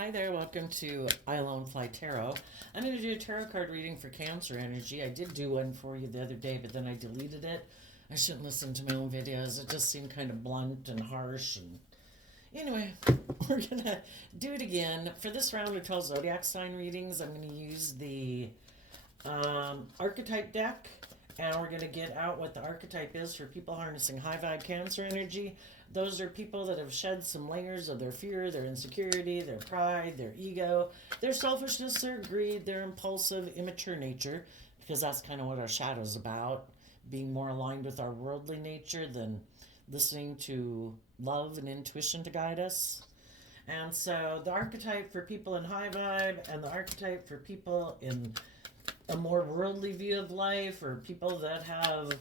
Hi there, welcome to I Alone Fly Tarot. I'm going to do a tarot card reading for Cancer energy. I did do one for you the other day, but then I deleted it. I shouldn't listen to my own videos. It just seemed kind of blunt and harsh. And anyway, we're going to do it again. For this round of 12 zodiac sign readings, I'm going to use the archetype deck. And we're going to get out what the archetype is for people harnessing high vibe Cancer energy. Those are people that have shed some layers of their fear, their insecurity, their pride, their ego, their selfishness, their greed, their impulsive, immature nature, because that's kind of what our shadow's about, being more aligned with our worldly nature than listening to love and intuition to guide us. And so the archetype for people in high vibe and the archetype for people in a more worldly view of life, or people that have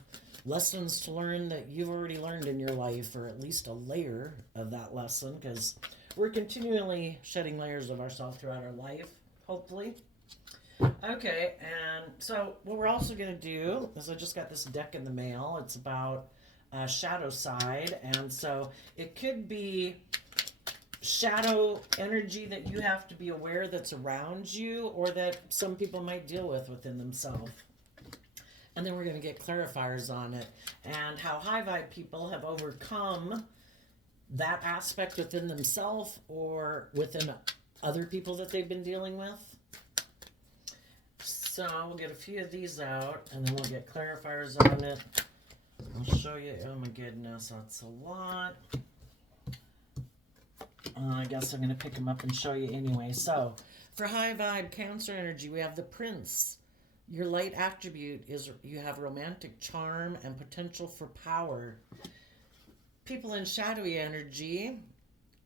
lessons to learn that you've already learned in your life, or at least a layer of that lesson, because we're continually shedding layers of ourselves throughout our life, hopefully. Okay, and so what we're also going to do is I just got this deck in the mail. It's about shadow side, and so it could be shadow energy that you have to be aware that's around you, or that some people might deal with within themselves. And then we're going to get clarifiers on it and how high vibe people have overcome that aspect within themselves or within other people that they've been dealing with. So we'll get a few of these out and then we'll get clarifiers on it. I'll show you. Oh my goodness, that's a lot. I guess I'm going to pick them up and show you anyway. So for high vibe Cancer energy, we have the Prince. Your light attribute is you have romantic charm and potential for power. People in shadowy energy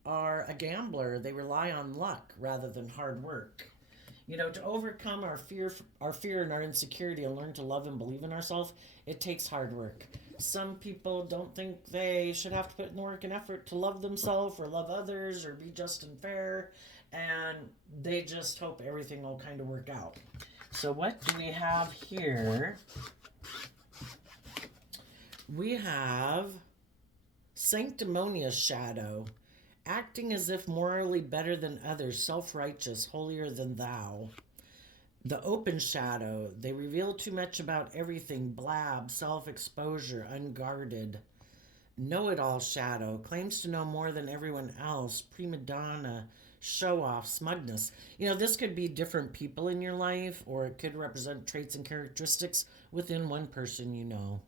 are a gambler. They rely on luck rather than hard work. You know, to overcome our fear and our insecurity and learn to love and believe in ourselves, it takes hard work. Some people don't think they should have to put in the work and effort to love themselves or love others or be just and fair, and they just hope everything will kind of work out. So what do we have here? We have sanctimonious shadow, acting as if morally better than others, self-righteous, holier than thou. The open shadow, they reveal too much about everything, blab, self-exposure, unguarded. Know-it-all shadow, claims to know more than everyone else, prima donna, show-off, smugness. You know, this could be different people in your life, or it could represent traits and characteristics within one person you know.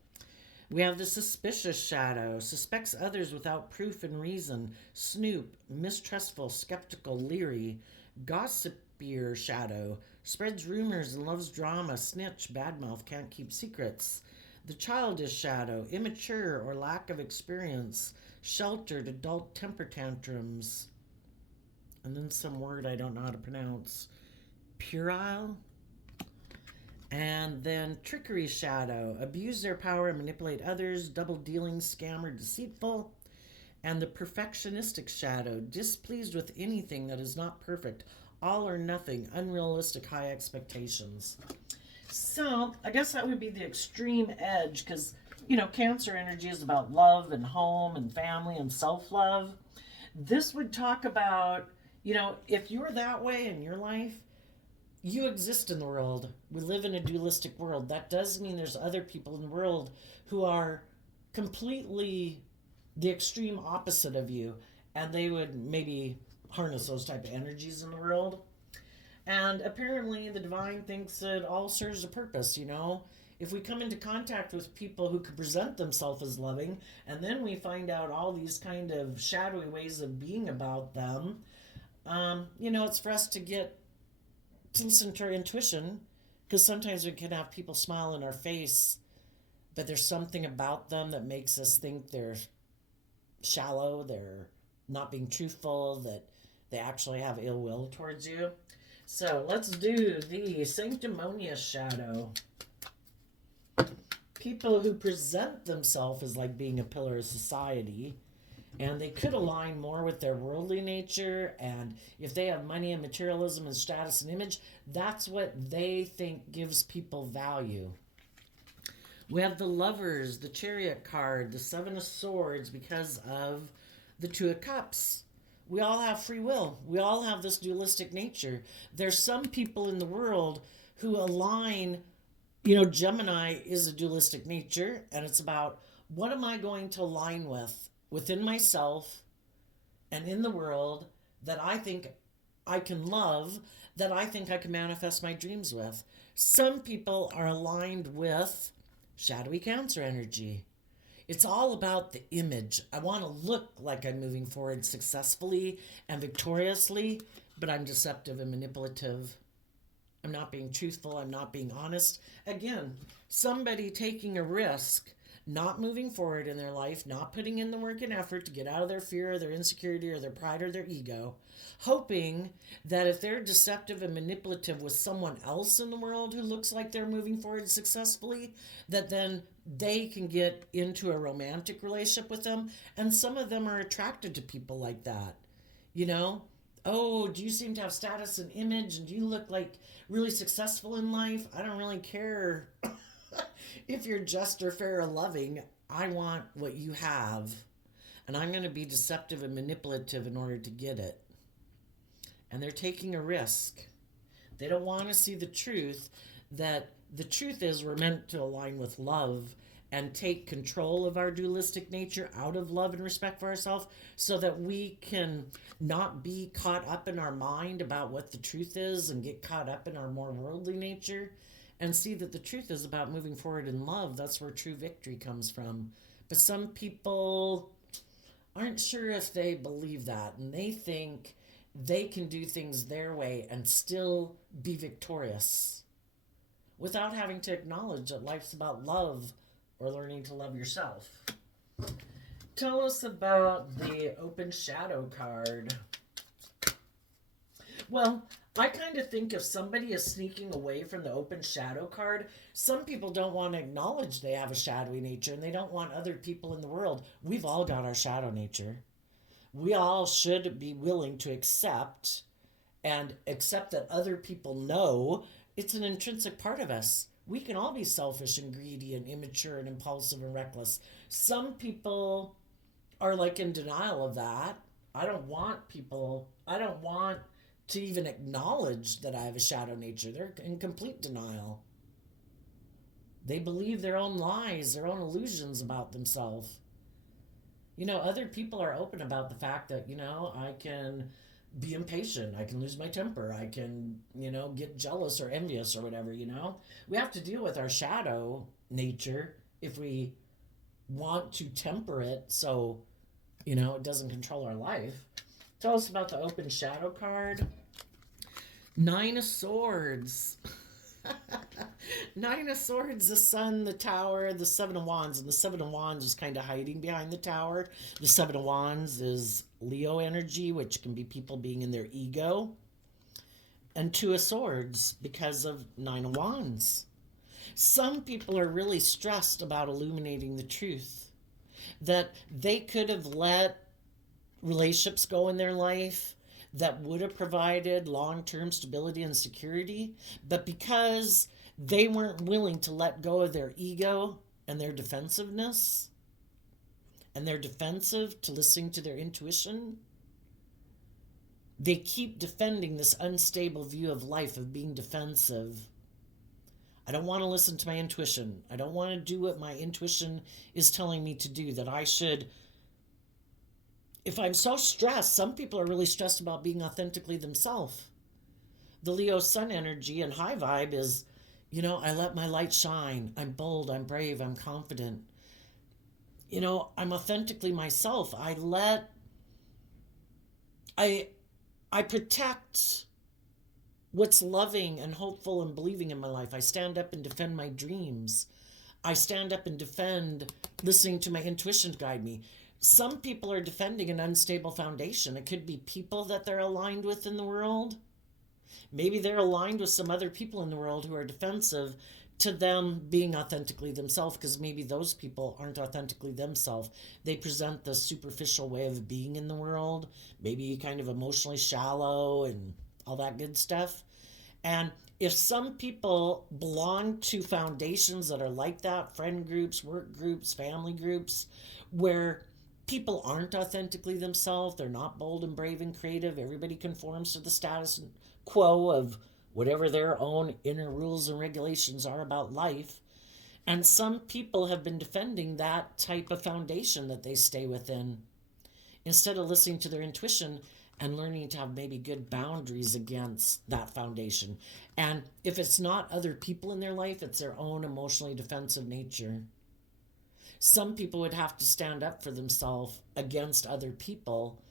We have the suspicious shadow, suspects others without proof and reason, snoop, mistrustful, skeptical, leery. Gossipier shadow, spreads rumors and loves drama, snitch, badmouth, can't keep secrets. The childish shadow, immature or lack of experience, sheltered, adult temper tantrums. And then some word I don't know how to pronounce. Puerile. And then trickery shadow, abuse their power and manipulate others, double dealing, scammer, deceitful. And the perfectionistic shadow, displeased with anything that is not perfect, all or nothing, unrealistic high expectations. So I guess that would be the extreme edge, because, you know, Cancer energy is about love and home and family and self-love. This would talk about, you know, if you're that way in your life, you exist in the world. We live in a dualistic world. That does mean there's other people in the world who are completely the extreme opposite of you, and they would maybe harness those type of energies in the world. And apparently the divine thinks it all serves a purpose, you know. If we come into contact with people who could present themselves as loving, and then we find out all these kind of shadowy ways of being about them, you know, it's for us to listen to our intuition, because sometimes we can have people smile in our face, but there's something about them that makes us think they're shallow, they're not being truthful, that they actually have ill will towards you. So let's do the sanctimonious shadow. People who present themselves as like being a pillar of society, and they could align more with their worldly nature, and if they have money and materialism and status and image, that's what they think gives people value. We have the Lovers, the Chariot card, the Seven of Swords, because of the Two of Cups. We all have free will. We all have this dualistic nature. There's some people in the world who align, Gemini is a dualistic nature, and it's about what am I going to align with within myself and in the world that I think I can love, that I think I can manifest my dreams with. Some people are aligned with shadowy Cancer energy. It's all about the image. I want to look like I'm moving forward successfully and victoriously, but I'm deceptive and manipulative. I'm not being truthful. I'm not being honest. Again, somebody taking a risk, not moving forward in their life, not putting in the work and effort to get out of their fear or their insecurity or their pride or their ego, hoping that if they're deceptive and manipulative with someone else in the world who looks like they're moving forward successfully, that then they can get into a romantic relationship with them. And some of them are attracted to people like that. Oh, do you seem to have status and image, and do you look like really successful in life? I don't really care if you're just or fair or loving. I want what you have, and I'm going to be deceptive and manipulative in order to get it. And they're taking a risk. They don't want to see the truth, that the truth is we're meant to align with love and take control of our dualistic nature out of love and respect for ourselves, so that we can not be caught up in our mind about what the truth is and get caught up in our more worldly nature, and see that the truth is about moving forward in love. That's where true victory comes from. But some people aren't sure if they believe that, and they think they can do things their way and still be victorious without having to acknowledge that life's about love or learning to love yourself. Tell us about the open shadow card. Well, I kind of think if somebody is sneaking away from the open shadow card, some people don't want to acknowledge they have a shadowy nature, and they don't want other people in the world. We've all got our shadow nature. We all should be willing to accept that other people know it's an intrinsic part of us. We can all be selfish and greedy and immature and impulsive and reckless. Some people are like in denial of that. I don't want to even acknowledge that I have a shadow nature. They're in complete denial. They believe their own lies, their own illusions about themselves. Other people are open about the fact that, I can be impatient. I can lose my temper. I can, get jealous or envious or whatever, We have to deal with our shadow nature if we want to temper it so, it doesn't control our life. Tell us about the open shadow card. 9 of Swords. 9 of Swords, the Sun, the Tower, the 7 of Wands. And the 7 of Wands is kind of hiding behind the Tower. The 7 of Wands is Leo energy, which can be people being in their ego. And 2 of Swords because of 9 of Wands. Some people are really stressed about illuminating the truth. That they could have let relationships go in their life that would have provided long-term stability and security, but because they weren't willing to let go of their ego and their defensiveness, and they're defensive to listening to their intuition, they keep defending this unstable view of life of being defensive. I don't want to listen to my intuition. I don't want to do what my intuition is telling me to do, that I should. If I'm so stressed, some people are really stressed about being authentically themselves. The Leo Sun energy and high vibe is, I let my light shine. I'm bold, I'm brave, I'm confident. I'm authentically myself. I protect what's loving and hopeful and believing in my life. I stand up and defend my dreams. I stand up and defend listening to my intuition to guide me. Some people are defending an unstable foundation. It could be people that they're aligned with in the world. Maybe they're aligned with some other people in the world who are defensive to them being authentically themselves, because maybe those people aren't authentically themselves. They present the superficial way of being in the world, maybe kind of emotionally shallow and all that good stuff. And if some people belong to foundations that are like that, friend groups, work groups, family groups, where people aren't authentically themselves. They're not bold and brave and creative. Everybody conforms to the status quo of whatever their own inner rules and regulations are about life. And some people have been defending that type of foundation that they stay within instead of listening to their intuition and learning to have maybe good boundaries against that foundation. And if it's not other people in their life, it's their own emotionally defensive nature. Some people would have to stand up for themselves against other people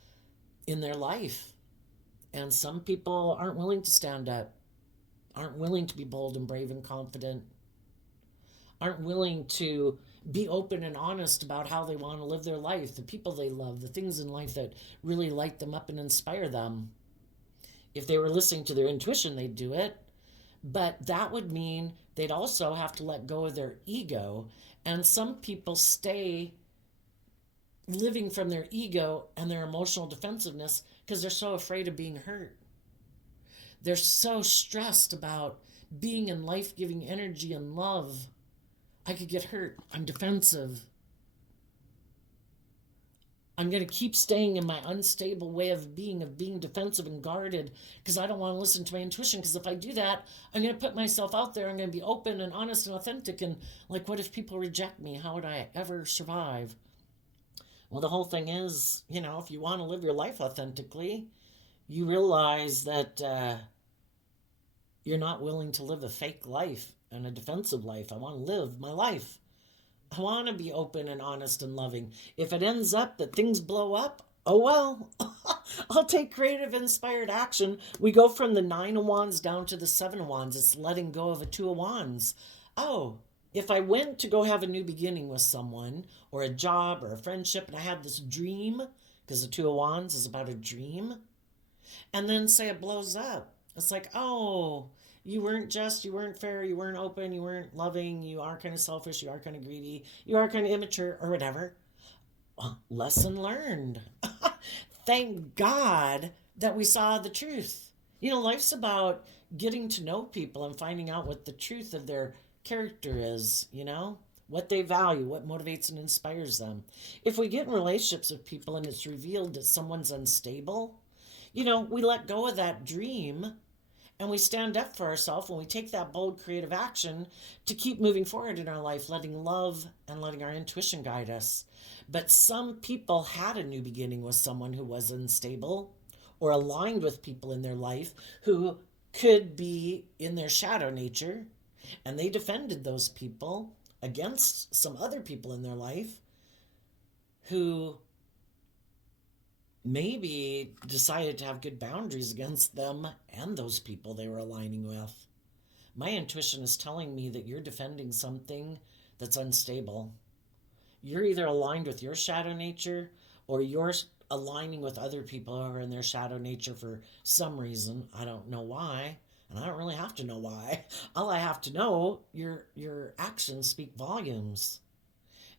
in their life. And some people aren't willing to stand up, aren't willing to be bold and brave and confident, aren't willing to be open and honest about how they want to live their life, the people they love, the things in life that really light them up and inspire them. If they were listening to their intuition, they'd do it. But that would mean they'd also have to let go of their ego. And some people stay living from their ego and their emotional defensiveness because they're so afraid of being hurt. They're so stressed about being in life-giving energy and love. I could get hurt. I'm defensive. I'm going to keep staying in my unstable way of being defensive and guarded because I don't want to listen to my intuition, because if I do that, I'm going to put myself out there. I'm going to be open and honest and authentic. And like, what if people reject me? How would I ever survive? Well, the whole thing is, if you want to live your life authentically, you realize that you're not willing to live a fake life and a defensive life. I want to live my life. I want to be open and honest and loving. If it ends up that things blow up, oh well. I'll take creative, inspired action. We go from the 9 of Wands down to the 7 of Wands. It's letting go of a 2 of Wands. Oh, if I went to go have a new beginning with someone or a job or a friendship and I had this dream, because the 2 of Wands is about a dream, and then say it blows up. It's like, oh, you weren't just, you weren't fair, you weren't open, you weren't loving, you are kind of selfish, you are kind of greedy, you are kind of immature, or whatever. Lesson learned. Thank God that we saw the truth. Life's about getting to know people and finding out what the truth of their character is, what they value, what motivates and inspires them. If we get in relationships with people and it's revealed that someone's unstable, we let go of that dream and we stand up for ourselves and we take that bold creative action to keep moving forward in our life, letting love and letting our intuition guide us. But some people had a new beginning with someone who was unstable or aligned with people in their life who could be in their shadow nature, and they defended those people against some other people in their life who maybe decided to have good boundaries against them and those people they were aligning with. My intuition is telling me that you're defending something that's unstable. You're either aligned with your shadow nature or you're aligning with other people who are in their shadow nature for some reason. I don't know why, and I don't really have to know why. All I have to know, your actions speak volumes.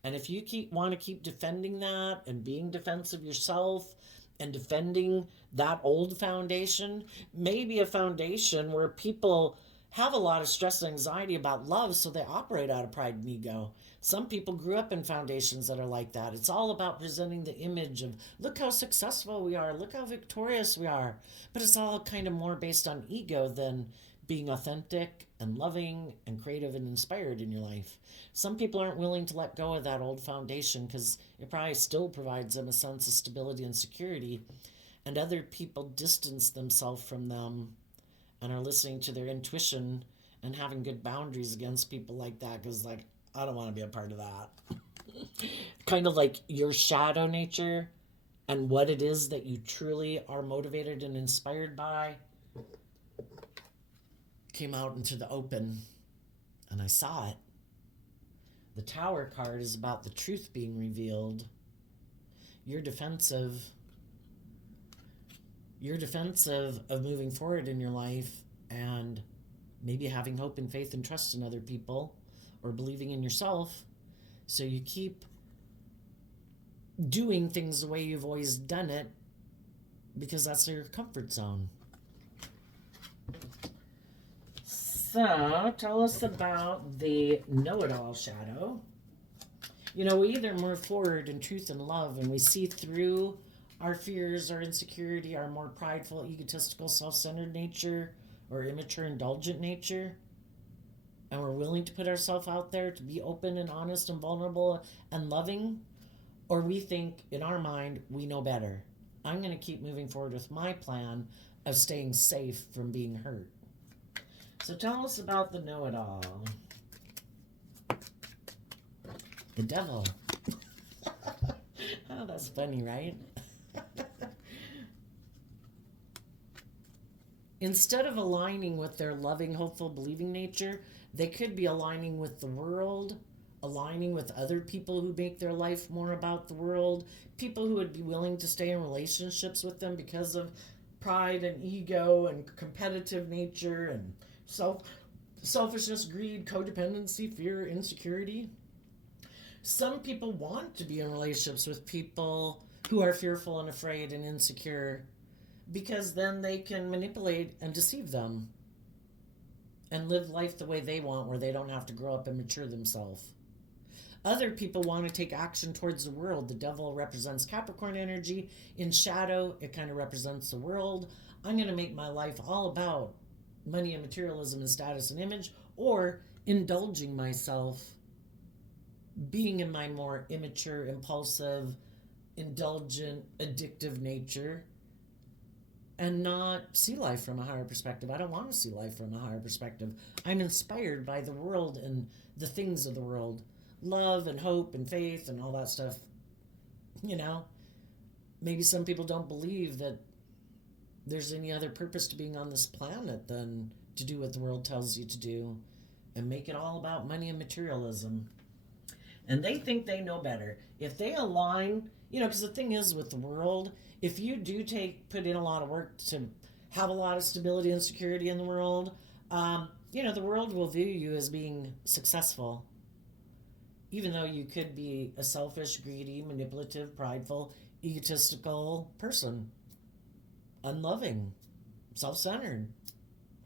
And if you want to keep defending that and being defensive yourself and defending that old foundation, maybe a foundation where people have a lot of stress and anxiety about love, so they operate out of pride and ego. Some people grew up in foundations that are like that. It's all about presenting the image of, look how successful we are, look how victorious we are. But it's all kind of more based on ego than being authentic and loving and creative and inspired in your life. Some people aren't willing to let go of that old foundation because it probably still provides them a sense of stability and security. And other people distance themselves from them and are listening to their intuition and having good boundaries against people like that because, I don't want to be a part of that. Kind of like your shadow nature and what it is that you truly are motivated and inspired by came out into the open, and I saw it. The Tower card is about the truth being revealed. You're defensive. You're defensive of moving forward in your life and maybe having hope and faith and trust in other people or believing in yourself. So you keep doing things the way you've always done it because that's your comfort zone. So, tell us about the know-it-all shadow. We either move forward in truth and love and we see through our fears, our insecurity, our more prideful, egotistical, self-centered nature, or immature, indulgent nature, and we're willing to put ourselves out there to be open and honest and vulnerable and loving, or we think in our mind we know better. I'm going to keep moving forward with my plan of staying safe from being hurt. So tell us about the know-it-all. The devil. Oh, that's funny, right? Instead of aligning with their loving, hopeful, believing nature, they could be aligning with the world, aligning with other people who make their life more about the world, people who would be willing to stay in relationships with them because of pride and ego and competitive nature and selfishness, greed, codependency, fear, insecurity. Some people want to be in relationships with people who are fearful and afraid and insecure, because then they can manipulate and deceive them and live life the way they want, where they don't have to grow up and mature themselves. Other people want to take action towards the world. The devil represents Capricorn energy. In shadow, it kind of represents the world. I'm going to make my life all about money and materialism and status and image, or indulging myself, being in my more immature, impulsive, indulgent, addictive nature, and not see life from a higher perspective. I don't want to see life from a higher perspective. I'm inspired by the world and the things of the world. Love and hope and faith and all that stuff. Maybe some people don't believe that there's any other purpose to being on this planet than to do what the world tells you to do and make it all about money and materialism. And they think they know better. If they align, because the thing is with the world, if you do put in a lot of work to have a lot of stability and security in the world, the world will view you as being successful. Even though you could be a selfish, greedy, manipulative, prideful, egotistical person. Unloving, self-centered,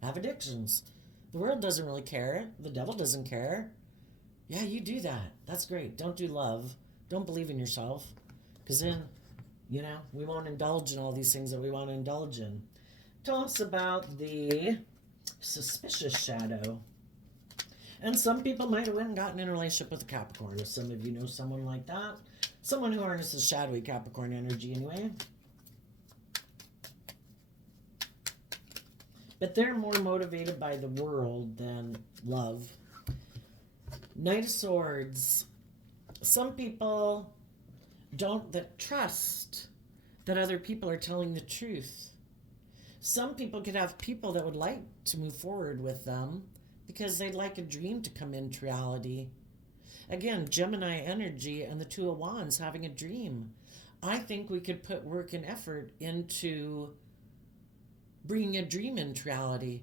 have addictions. The world doesn't really care. The devil doesn't care. Yeah, you do that. That's great. Don't do love. Don't believe in yourself. Because then, we won't indulge in all these things that we want to indulge in. Tell us about the suspicious shadow. And some people might have went and gotten in a relationship with a Capricorn. If some of you know someone like that. Someone who harnesses shadowy Capricorn energy anyway. But they're more motivated by the world than love. Knight of Swords. Some people don't trust that other people are telling the truth. Some people could have people that would like to move forward with them because they'd like a dream to come into reality. Again, Gemini energy and the Two of Wands having a dream. I think we could put work and effort into bringing a dream into reality.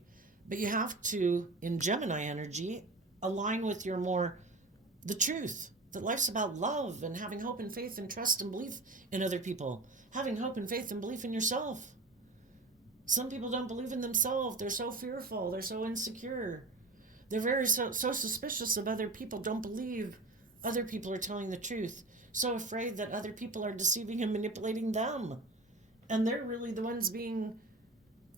But you have to, in Gemini energy, align with the truth. That life's about love and having hope and faith and trust and belief in other people. Having hope and faith and belief in yourself. Some people don't believe in themselves. They're so fearful. They're so insecure. They're very so suspicious of other people. Don't believe other people are telling the truth. So afraid that other people are deceiving and manipulating them. And they're really the ones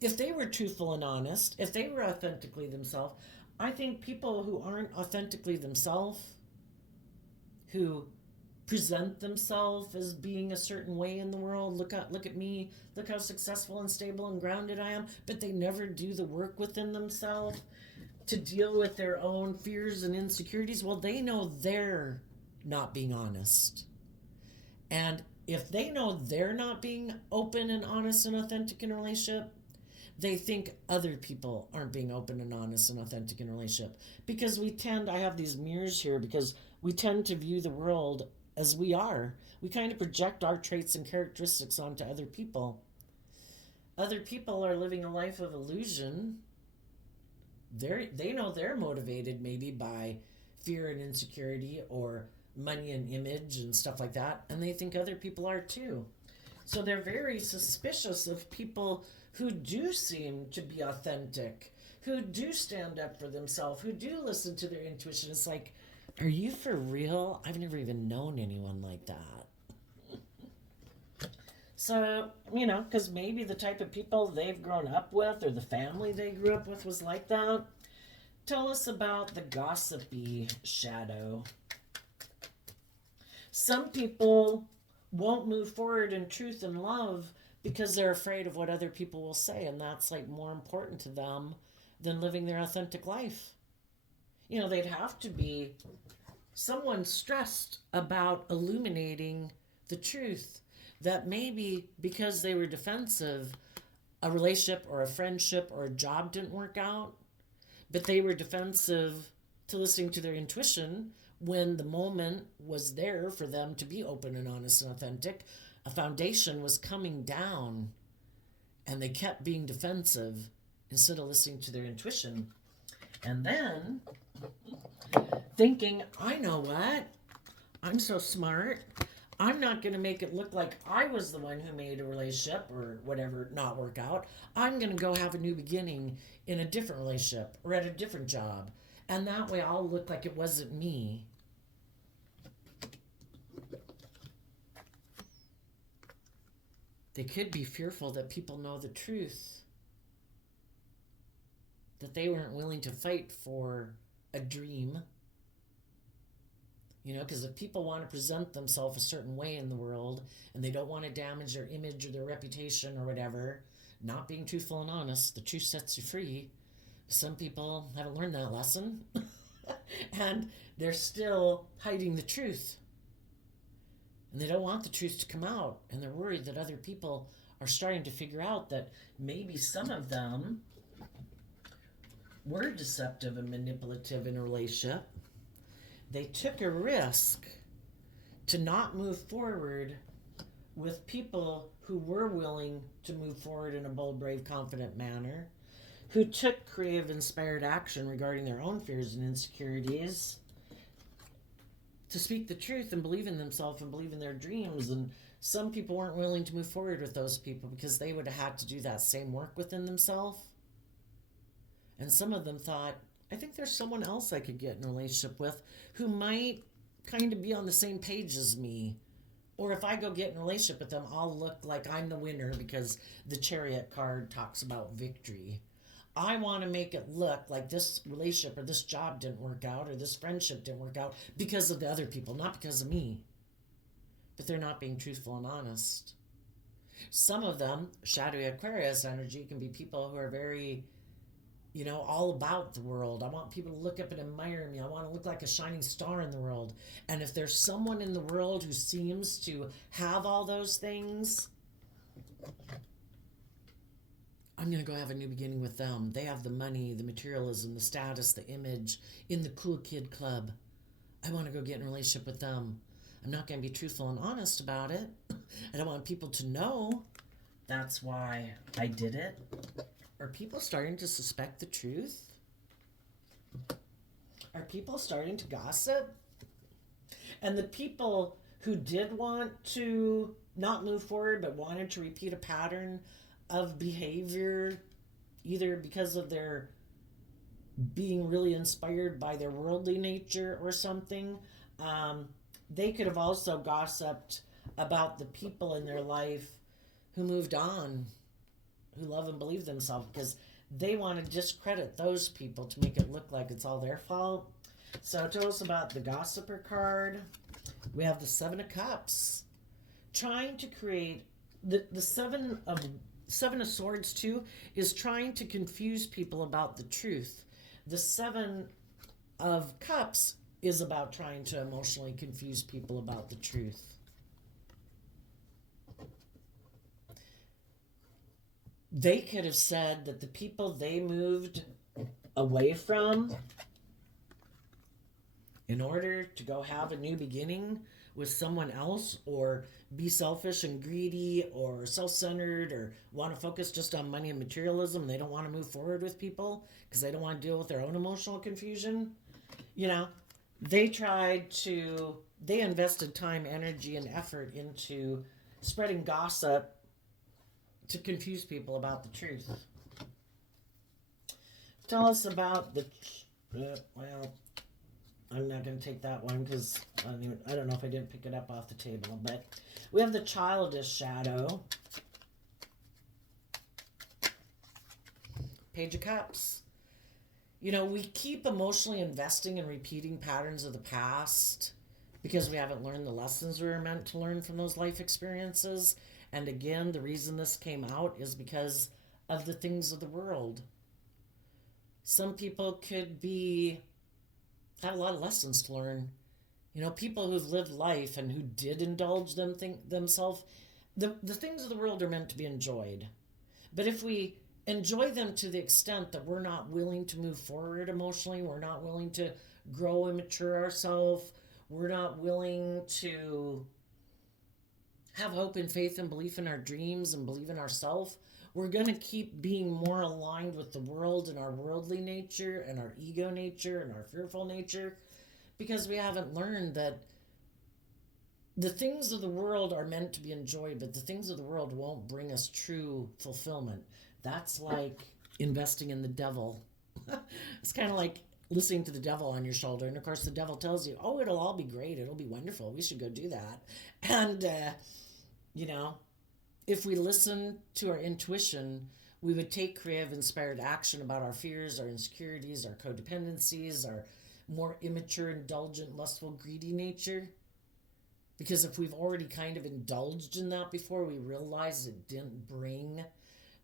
if they were truthful and honest, if they were authentically themselves, I think people who aren't authentically themselves, who present themselves as being a certain way in the world, look at me, look how successful and stable and grounded I am, but they never do the work within themselves to deal with their own fears and insecurities. Well, they know they're not being honest. And if they know they're not being open and honest and authentic in a relationship, they think other people aren't being open and honest and authentic in a relationship. Because I have these mirrors here, because we tend to view the world as we are. We kind of project our traits and characteristics onto other people. Other people are living a life of illusion. They know they're motivated maybe by fear and insecurity or money and image and stuff like that, and they think other people are too. So they're very suspicious of people who do seem to be authentic, who do stand up for themselves, who do listen to their intuition. It's like Are you for real? I've never even known anyone like that. So, because maybe the type of people they've grown up with or the family they grew up with was like that. Tell us about the gossipy shadow. Some people won't move forward in truth and love because they're afraid of what other people will say, and that's like more important to them than living their authentic life. They'd have to be someone stressed about illuminating the truth, that maybe because they were defensive, a relationship or a friendship or a job didn't work out, but they were defensive to listening to their intuition when the moment was there for them to be open and honest and authentic. A foundation was coming down, and they kept being defensive instead of listening to their intuition. And then thinking, I know what? I'm so smart. I'm not going to make it look like I was the one who made a relationship or whatever not work out. I'm going to go have a new beginning in a different relationship or at a different job. And that way I'll look like it wasn't me. They could be fearful that people know the truth, that they weren't willing to fight for a dream. Because if people want to present themselves a certain way in the world and they don't want to damage their image or their reputation or whatever, not being truthful and honest, the truth sets you free. Some people haven't learned that lesson and they're still hiding the truth. And they don't want the truth to come out, and they're worried that other people are starting to figure out that maybe some of them were deceptive and manipulative in a relationship. They took a risk to not move forward with people who were willing to move forward in a bold, brave, confident manner, who took creative, inspired action regarding their own fears and insecurities to speak the truth and believe in themselves and believe in their dreams. And some people weren't willing to move forward with those people because they would have had to do that same work within themselves. And some of them thought, I think there's someone else I could get in a relationship with who might kind of be on the same page as me. Or if I go get in a relationship with them, I'll look like I'm the winner because the Chariot card talks about victory. I want to make it look like this relationship or this job didn't work out or this friendship didn't work out because of the other people, not because of me. But they're not being truthful and honest. Some of them, shadowy Aquarius energy, can be people who are very, all about the world. I want people to look up and admire me. I want to look like a shining star in the world. And if there's someone in the world who seems to have all those things, I'm going to go have a new beginning with them. They have the money, the materialism, the status, the image in the cool kid club. I want to go get in a relationship with them. I'm not going to be truthful and honest about it. I don't want people to know that's why I did it. Are people starting to suspect the truth? Are people starting to gossip? And the people who did want to not move forward but wanted to repeat a pattern of behavior, either because of their being really inspired by their worldly nature or something, they could have also gossiped about the people in their life who moved on, who love and believe themselves, because they want to discredit those people to make it look like it's all their fault. So tell us about the gossiper card. We have the Seven of Cups. Trying to create the Seven of Swords too is trying to confuse people about the truth. The Seven of Cups is about trying to emotionally confuse people about the truth. They could have said that the people they moved away from in order to go have a new beginning with someone else, or be selfish and greedy or self-centered, or want to focus just on money and materialism, and they don't want to move forward with people because they don't want to deal with their own emotional confusion. They invested time, energy, and effort into spreading gossip to confuse people about the truth. Tell us about I'm not going to take that one because I don't know if I didn't pick it up off the table. But we have the childish shadow. Page of Cups. You know, we keep emotionally investing and repeating patterns of the past because we haven't learned the lessons we were meant to learn from those life experiences. And again, the reason this came out is because of the things of the world. Some people could have a lot of lessons to learn. You know, people who've lived life and who did indulge themselves, the things of the world are meant to be enjoyed. But if we enjoy them to the extent that we're not willing to move forward emotionally, we're not willing to grow and mature ourselves, we're not willing to have hope and faith and belief in our dreams and believe in ourselves, we're going to keep being more aligned with the world and our worldly nature and our ego nature and our fearful nature because we haven't learned that the things of the world are meant to be enjoyed, but the things of the world won't bring us true fulfillment. That's like investing in the devil. It's kind of like listening to the devil on your shoulder. And of course, the devil tells you, oh, it'll all be great. It'll be wonderful. We should go do that. And, you know, if we listen to our intuition, we would take creative, inspired action about our fears, our insecurities, our codependencies, our more immature, indulgent, lustful, greedy nature. Because if we've already kind of indulged in that before, we realize it didn't bring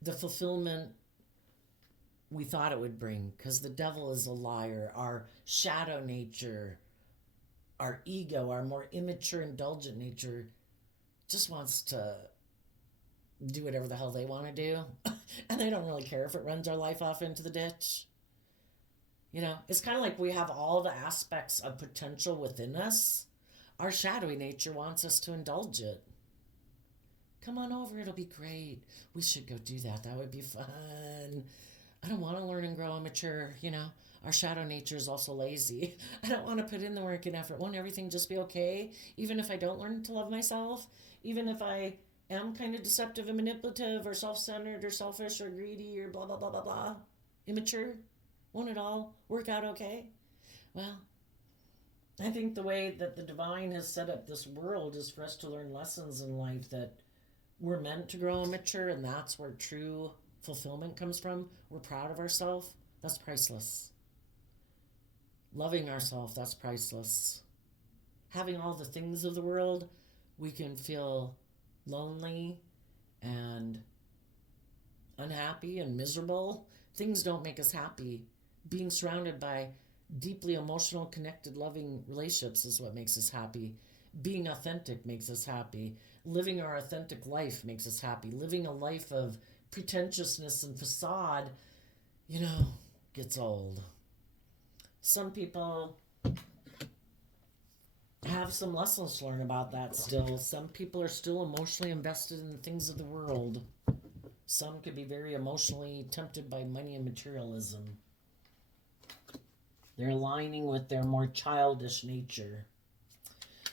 the fulfillment we thought it would bring. Because the devil is a liar. Our shadow nature, our ego, our more immature, indulgent nature just wants to do whatever the hell they want to do. And they don't really care if it runs our life off into the ditch. You know, it's kind of like we have all the aspects of potential within us. Our shadowy nature wants us to indulge it. Come on over, it'll be great. We should go do that. That would be fun. I don't want to learn and grow and mature, you know. Our shadow nature is also lazy. I don't want to put in the work and effort. Won't everything just be okay? Even if I don't learn to love myself? Even if I am kind of deceptive and manipulative or self-centered or selfish or greedy or blah, blah, blah, blah, blah. Immature? Won't it all work out okay? Well, I think the way that the divine has set up this world is for us to learn lessons in life that we're meant to grow and mature, and that's where true fulfillment comes from. We're proud of ourselves. That's priceless. Loving ourselves, that's priceless. Having all the things of the world, we can feel lonely and unhappy and miserable. Things don't make us happy. Being surrounded by deeply emotional, connected, loving relationships is what makes us happy. Being authentic makes us happy. Living our authentic life makes us happy. Living a life of pretentiousness and facade, you know, gets old. Some people have some lessons to learn about that still. Some people are still emotionally invested in the things of the world. Some could be very emotionally tempted by money and materialism. They're aligning with their more childish nature.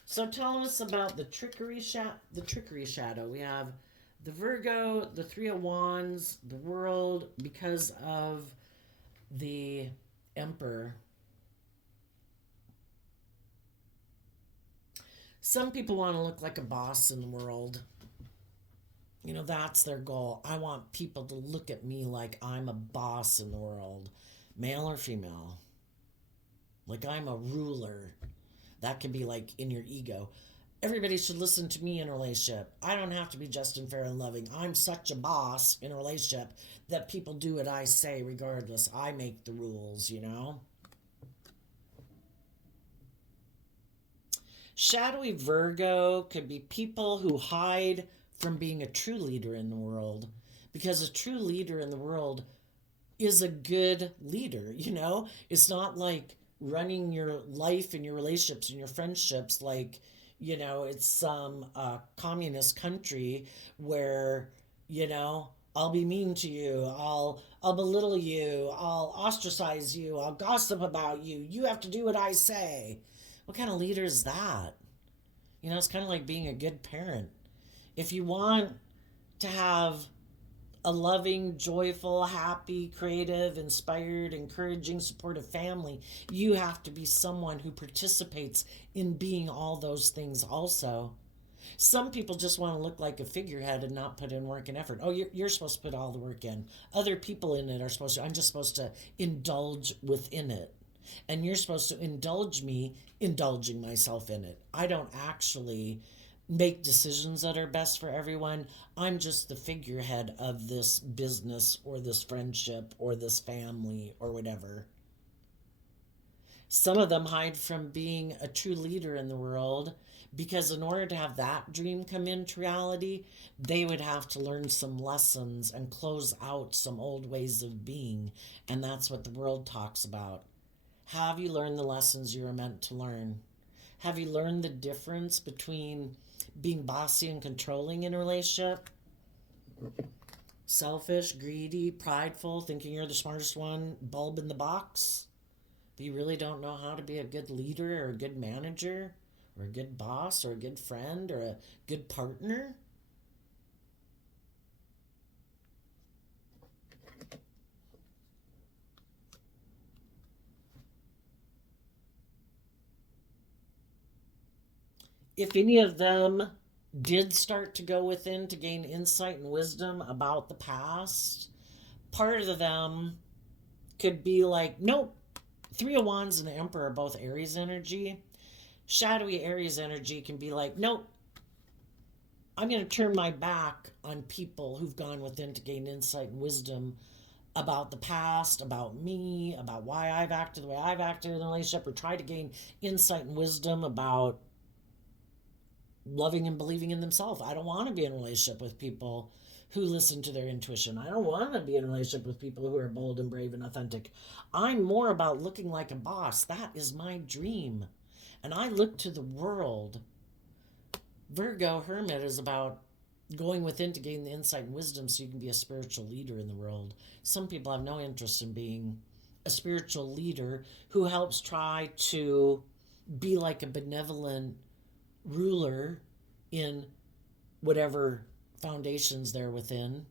So tell us about the trickery shadow. We have the Virgo, the Three of Wands, the World, because of the Emperor. Some people want to look like a boss in the world. You know, that's their goal. I want people to look at me like I'm a boss in the world, male or female. Like I'm a ruler. That can be like in your ego. Everybody should listen to me in a relationship. I don't have to be just and fair and loving. I'm such a boss in a relationship that people do what I say regardless. I make the rules, you know? Shadowy Virgo could be people who hide from being a true leader in the world, because a true leader in the world is a good leader, you know? It's not like running your life and your relationships and your friendships like, you know, it's some communist country where, you know, I'll be mean to you, I'll belittle you, I'll ostracize you, I'll gossip about you, you have to do what I say. What kind of leader is that? You know, it's kind of like being a good parent. If you want to have a loving, joyful, happy, creative, inspired, encouraging, supportive family, you have to be someone who participates in being all those things also. Some people just want to look like a figurehead and not put in work and effort. Oh, you're supposed to put all the work in. Other people in it are supposed to, I'm just supposed to indulge within it. And you're supposed to indulge me indulging myself in it. I don't actually make decisions that are best for everyone. I'm just the figurehead of this business or this friendship or this family or whatever. Some of them hide from being a true leader in the world because, in order to have that dream come into reality, they would have to learn some lessons and close out some old ways of being. And that's what the world talks about. Have you learned the lessons you were meant to learn? Have you learned the difference between being bossy and controlling in a relationship? Selfish, greedy, prideful, thinking you're the smartest one, bulb in the box? But you really don't know how to be a good leader or a good manager or a good boss or a good friend or a good partner? If any of them did start to go within to gain insight and wisdom about the past, part of them could be like, nope, Three of Wands and the Emperor are both Aries energy. Shadowy Aries energy can be like, nope, I'm going to turn my back on people who've gone within to gain insight and wisdom about the past, about me, about why I've acted the way I've acted in a relationship, or try to gain insight and wisdom about loving and believing in themselves. I don't want to be in a relationship with people who listen to their intuition. I don't want to be in a relationship with people who are bold and brave and authentic. I'm more about looking like a boss. That is my dream. And I look to the world. Virgo Hermit is about going within to gain the insight and wisdom so you can be a spiritual leader in the world. Some people have no interest in being a spiritual leader who helps try to be like a benevolent ruler in whatever foundations they're within,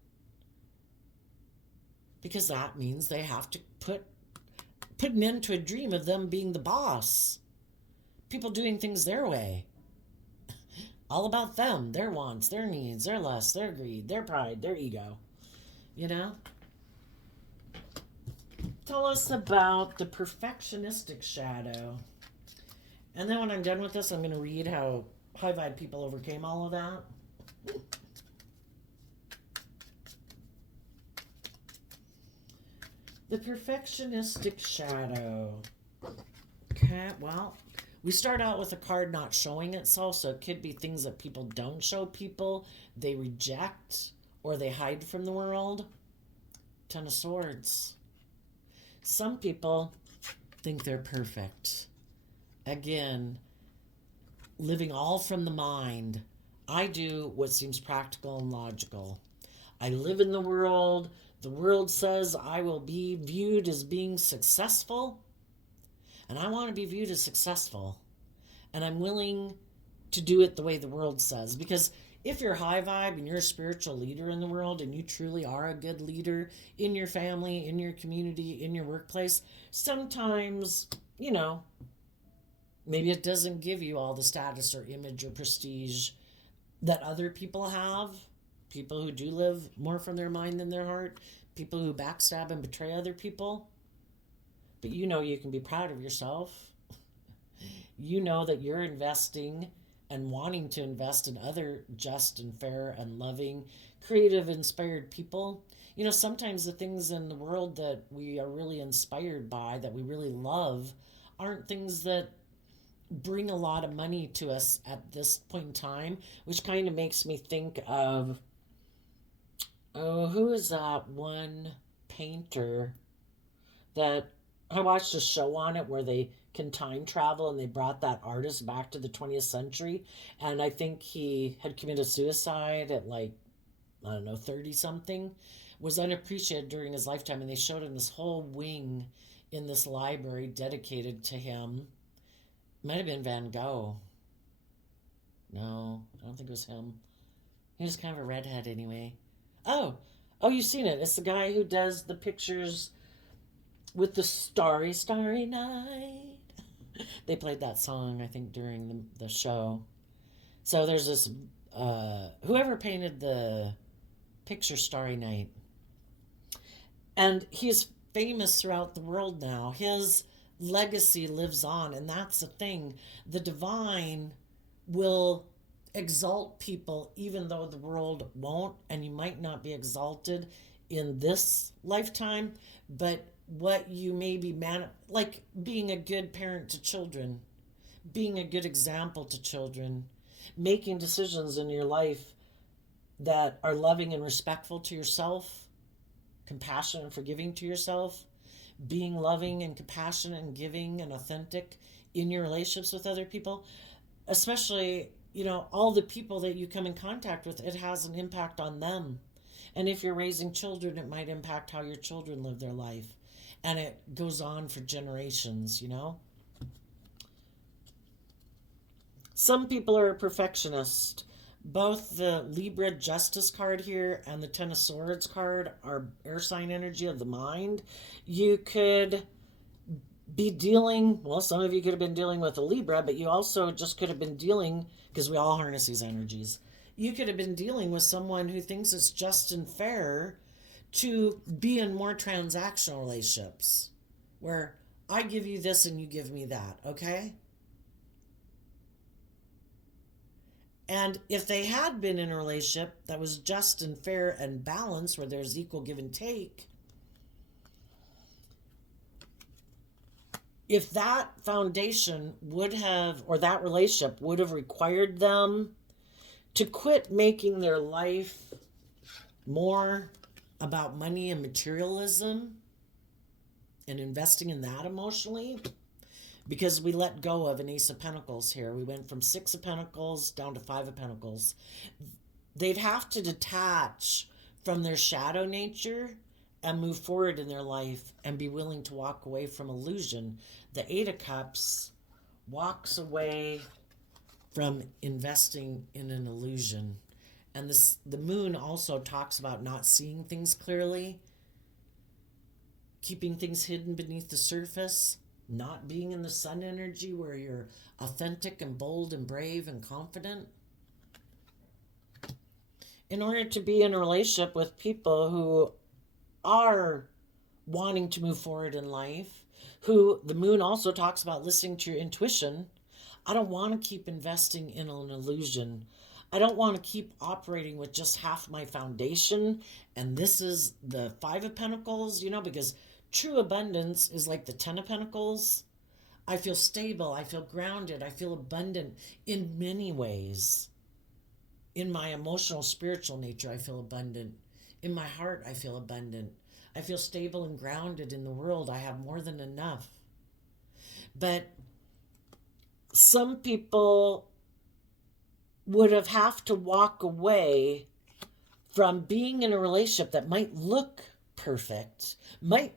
because that means they have to put an end to a dream of them being the boss, people doing things their way, all about them, their wants, their needs, their lusts, their greed, their pride, their ego. You know, tell us about the perfectionistic shadow. And then when I'm done with this, I'm going to read how high vibe people overcame all of that. The perfectionistic shadow. Okay, well, we start out with a card not showing itself, so it could be things that people don't show people, they reject, or they hide from the world. Ten of Swords. Some people think they're perfect. Again, living all from the mind. I do what seems practical and logical. I live in the world. The world says I will be viewed as being successful, and I want to be viewed as successful. And I'm willing to do it the way the world says. Because if you're high vibe and you're a spiritual leader in the world and you truly are a good leader in your family, in your community, in your workplace, sometimes, you know, maybe it doesn't give you all the status or image or prestige that other people have. People who do live more from their mind than their heart. People who backstab and betray other people. But you know you can be proud of yourself. You know that you're investing and wanting to invest in other just and fair and loving, creative, inspired people. You know, sometimes the things in the world that we are really inspired by, that we really love, aren't things that bring a lot of money to us at this point in time, which kind of makes me think of, oh, who is that one painter that I watched a show on it where they can time travel and they brought that artist back to the 20th century, and I think he had committed suicide at like, I don't know, 30 something, was unappreciated during his lifetime, and they showed him this whole wing in this library dedicated to him. Might have been Van Gogh. No, I don't think it was him. He was kind of a redhead anyway. Oh, Oh, you've seen it. It's the guy who does the pictures with the starry, starry night. They played that song, I think, during the show. So there's this, whoever painted the picture Starry Night. And he's famous throughout the world now. His legacy lives on, and that's the thing. The divine will exalt people even though the world won't, and you might not be exalted in this lifetime, but what you may be like being a good parent to children, being a good example to children, making decisions in your life that are loving and respectful to yourself, compassionate and forgiving to yourself, being loving and compassionate and giving and authentic in your relationships with other people, especially, all the people that you come in contact with, it has an impact on them. And if you're raising children, it might impact how your children live their life. And it goes on for generations. Some people are a perfectionist. Both the Libra Justice card here and the Ten of Swords card are air sign energy of the mind. You could be dealing, well, some of you could have been dealing with a Libra, but you also just could have been dealing, because we all harness these energies, you could have been dealing with someone who thinks it's just and fair to be in more transactional relationships where I give you this and you give me that, okay? And if they had been in a relationship that was just and fair and balanced, where there's equal give and take, if that foundation would have, or that relationship would have required them to quit making their life more about money and materialism and investing in that emotionally, because we let go of an Ace of Pentacles here. We went from Six of Pentacles down to Five of Pentacles. They'd have to detach from their shadow nature and move forward in their life and be willing to walk away from illusion. The Eight of Cups walks away from investing in an illusion. And the moon also talks about not seeing things clearly, keeping things hidden beneath the surface, not being in the sun energy where you're authentic and bold and brave and confident. In order to be in a relationship with people who are wanting to move forward in life, who the moon also talks about listening to your intuition, I don't want to keep investing in an illusion. I don't want to keep operating with just half my foundation. And this is the Five of Pentacles, because true abundance is like the Ten of Pentacles. I feel stable. I feel grounded. I feel abundant in many ways. In my emotional, spiritual nature, I feel abundant. In my heart, I feel abundant. I feel stable and grounded in the world. I have more than enough. But some people would have to walk away from being in a relationship that might look perfect, might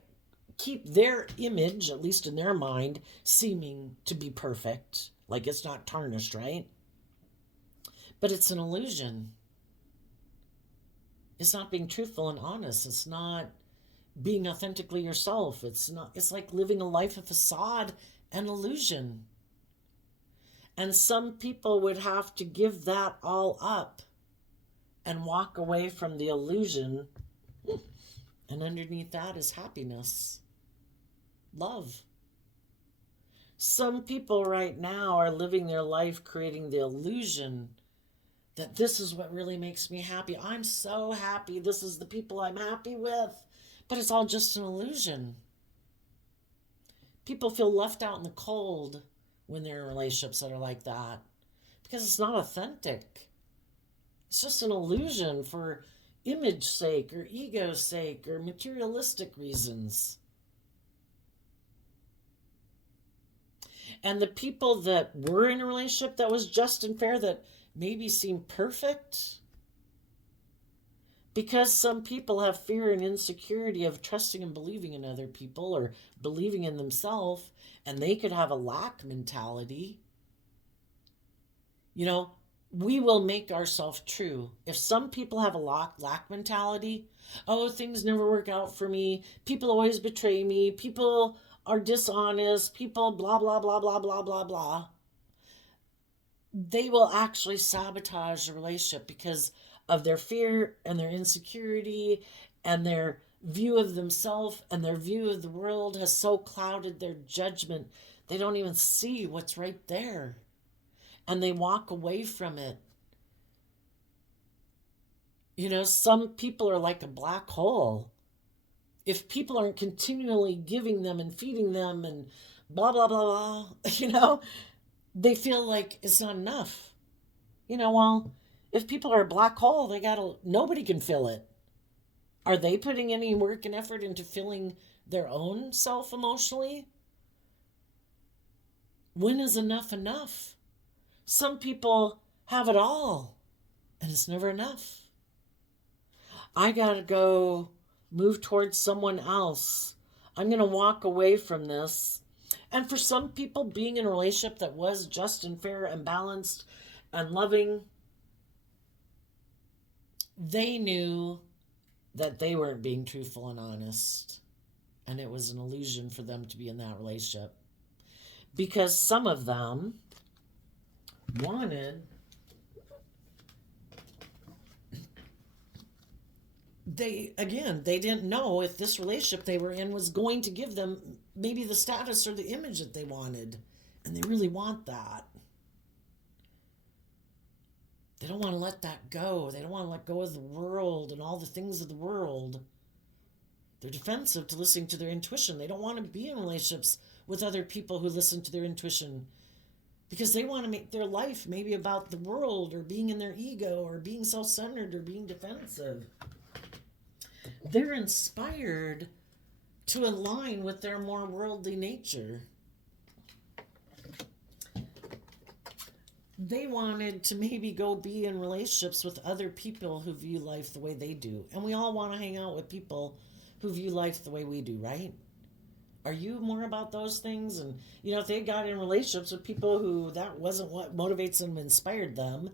keep their image, at least in their mind, seeming to be perfect, like it's not tarnished, right? But it's an illusion. It's not being truthful and honest. It's not being authentically yourself. It's like living a life of facade and illusion. And some people would have to give that all up and walk away from the illusion. And underneath that is happiness, love. Some people right now are living their life creating the illusion that this is what really makes me happy. I'm so happy. This is the people I'm happy with. But it's all just an illusion. People feel left out in the cold when they're in relationships that are like that, because it's not authentic. It's just an illusion for image sake or ego's sake or materialistic reasons. And the people that were in a relationship that was just and fair, that maybe seemed perfect, because some people have fear and insecurity of trusting and believing in other people or believing in themselves, and they could have a lack mentality. we will make ourselves true. If some people have a lack mentality, oh, things never work out for me, people always betray me, people are dishonest, people blah, blah, blah, blah, blah, blah, blah, they will actually sabotage the relationship because of their fear and their insecurity and their view of themselves and their view of the world has so clouded their judgment they don't even see what's right there and they walk away from it. You know, some people are like a black hole. If people aren't continually giving them and feeding them and blah, blah, blah, blah, you know, they feel like it's not enough. You know, well, if people are a black hole, nobody can fill it. Are they putting any work and effort into filling their own self emotionally? When is enough enough? Some people have it all, and it's never enough. I gotta go move towards someone else. I'm gonna walk away from this. And for some people, being in a relationship that was just and fair and balanced and loving, they knew that they weren't being truthful and honest. And it was an illusion for them to be in that relationship. Because some of them wanted, they didn't know if this relationship they were in was going to give them maybe the status or the image that they wanted. And they really want that. They don't want to let that go. They don't want to let go of the world and all the things of the world. They're defensive to listening to their intuition. They don't want to be in relationships with other people who listen to their intuition because they want to make their life maybe about the world or being in their ego or being self-centered or being defensive. They're inspired to align with their more worldly nature. They wanted to maybe go be in relationships with other people who view life the way they do. And we all want to hang out with people who view life the way we do, right? Are you more about those things? And, you know, if they got in relationships with people who that wasn't what motivates them and inspired them,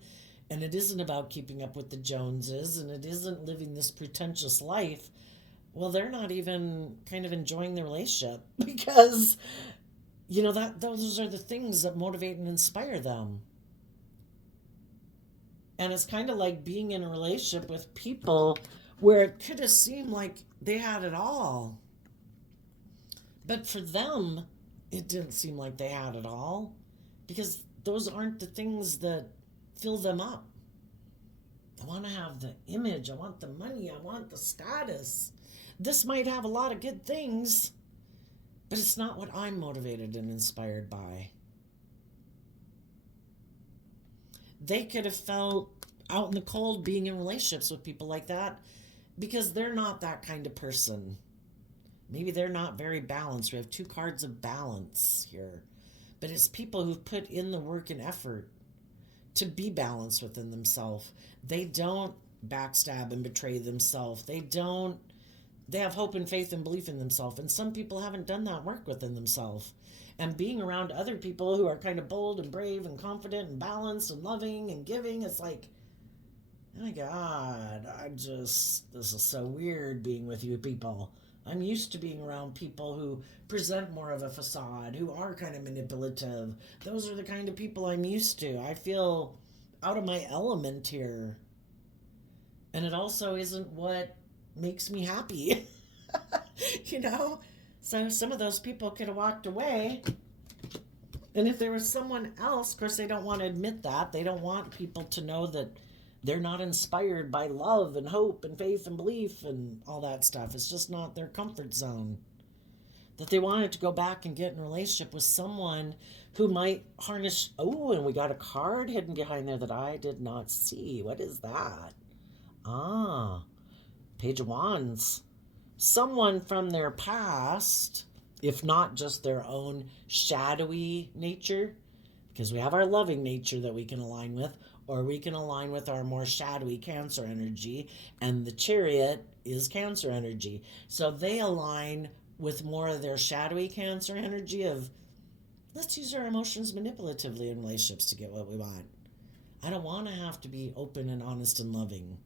and it isn't about keeping up with the Joneses, and it isn't living this pretentious life, well, they're not even kind of enjoying the relationship because, you know, that those are the things that motivate and inspire them. And it's kind of like being in a relationship with people where it could have seemed like they had it all. But for them, it didn't seem like they had it all because those aren't the things that fill them up. I want to have the image. I want the money. I want the status. This might have a lot of good things, but it's not what I'm motivated and inspired by. They could have felt out in the cold being in relationships with people like that because they're not that kind of person. Maybe they're not very balanced. We have 2 cards of balance here. But it's people who've put in the work and effort to be balanced within themselves. They don't backstab and betray themselves. They have hope and faith and belief in themselves. And some people haven't done that work within themselves. And being around other people who are kind of bold and brave and confident and balanced and loving and giving, it's like, oh my God, this is so weird being with you people. I'm used to being around people who present more of a facade, who are kind of manipulative. Those are the kind of people I'm used to. I feel out of my element here. And it also isn't what makes me happy. You know? So some of those people could have walked away. And if there was someone else, of course, they don't want to admit that. They don't want people to know that they're not inspired by love and hope and faith and belief and all that stuff. It's just not their comfort zone. That they wanted to go back and get in a relationship with someone who might harness... Oh, and we got a card hidden behind there that I did not see. What is that? Page of Wands. Someone from their past, if not just their own shadowy nature, because we have our loving nature that we can align with, or we can align with our more shadowy Cancer energy, and the Chariot is Cancer energy. So they align with more of their shadowy Cancer energy of, let's use our emotions manipulatively in relationships to get what we want. I don't want to have to be open and honest and loving.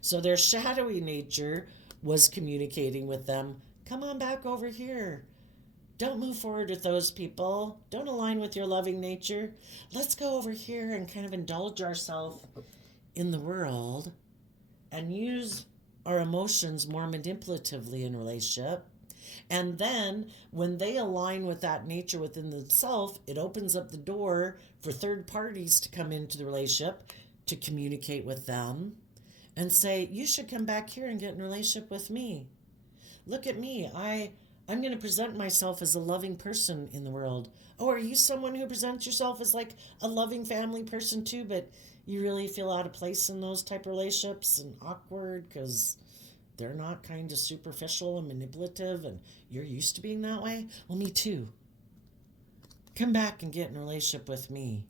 So their shadowy nature was communicating with them, come on back over here. Don't move forward with those people. Don't align with your loving nature. Let's go over here and kind of indulge ourselves in the world and use our emotions more manipulatively in relationship. And then when they align with that nature within themselves, it opens up the door for third parties to come into the relationship, to communicate with them and say, you should come back here and get in a relationship with me. Look at me. I'm going to present myself as a loving person in the world. Oh, are you someone who presents yourself as like a loving family person too, but you really feel out of place in those type of relationships and awkward because they're not kind of superficial and manipulative and you're used to being that way? Well, me too. Come back and get in a relationship with me.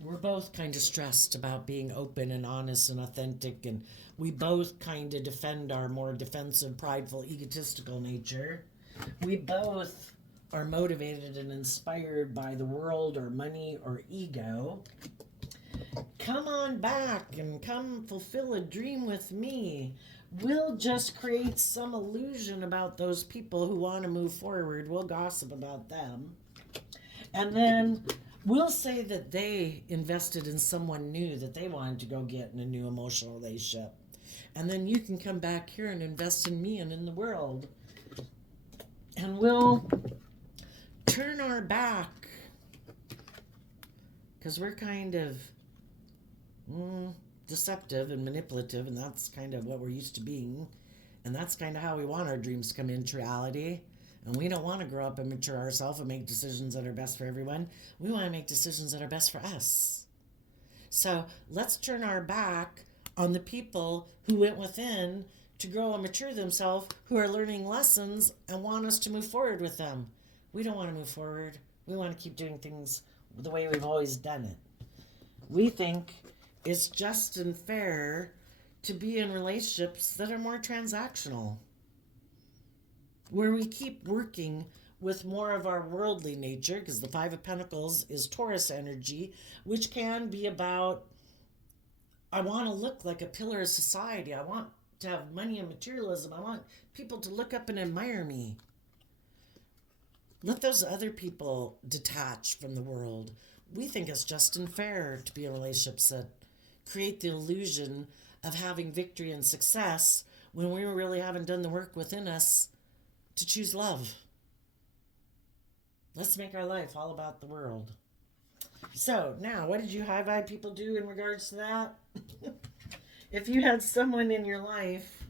We're both kind of stressed about being open and honest and authentic, and we both kind of defend our more defensive, prideful, egotistical nature. We both are motivated and inspired by the world or money or ego. Come on back and come fulfill a dream with me. We'll just create some illusion about those people who want to move forward. We'll gossip about them. And then we'll say that they invested in someone new that they wanted to go get in a new emotional relationship. And then you can come back here and invest in me and in the world. And we'll turn our back because we're kind of deceptive and manipulative, and that's kind of what we're used to being. And that's kind of how we want our dreams to come into reality. And we don't want to grow up and mature ourselves and make decisions that are best for everyone. We want to make decisions that are best for us. So let's turn our back on the people who went within to grow and mature themselves, who are learning lessons and want us to move forward with them. We don't want to move forward. We want to keep doing things the way we've always done it. We think it's just and fair to be in relationships that are more transactional, where we keep working with more of our worldly nature, because the Five of Pentacles is Taurus energy, which can be about, I want to look like a pillar of society. I want to have money and materialism. I want people to look up and admire me. Let those other people detach from the world. We think it's just and fair to be in relationships that create the illusion of having victory and success when we really haven't done the work within us to choose love. Let's make our life all about the world. So now, what did you high vibe people do in regards to that? If you had someone in your life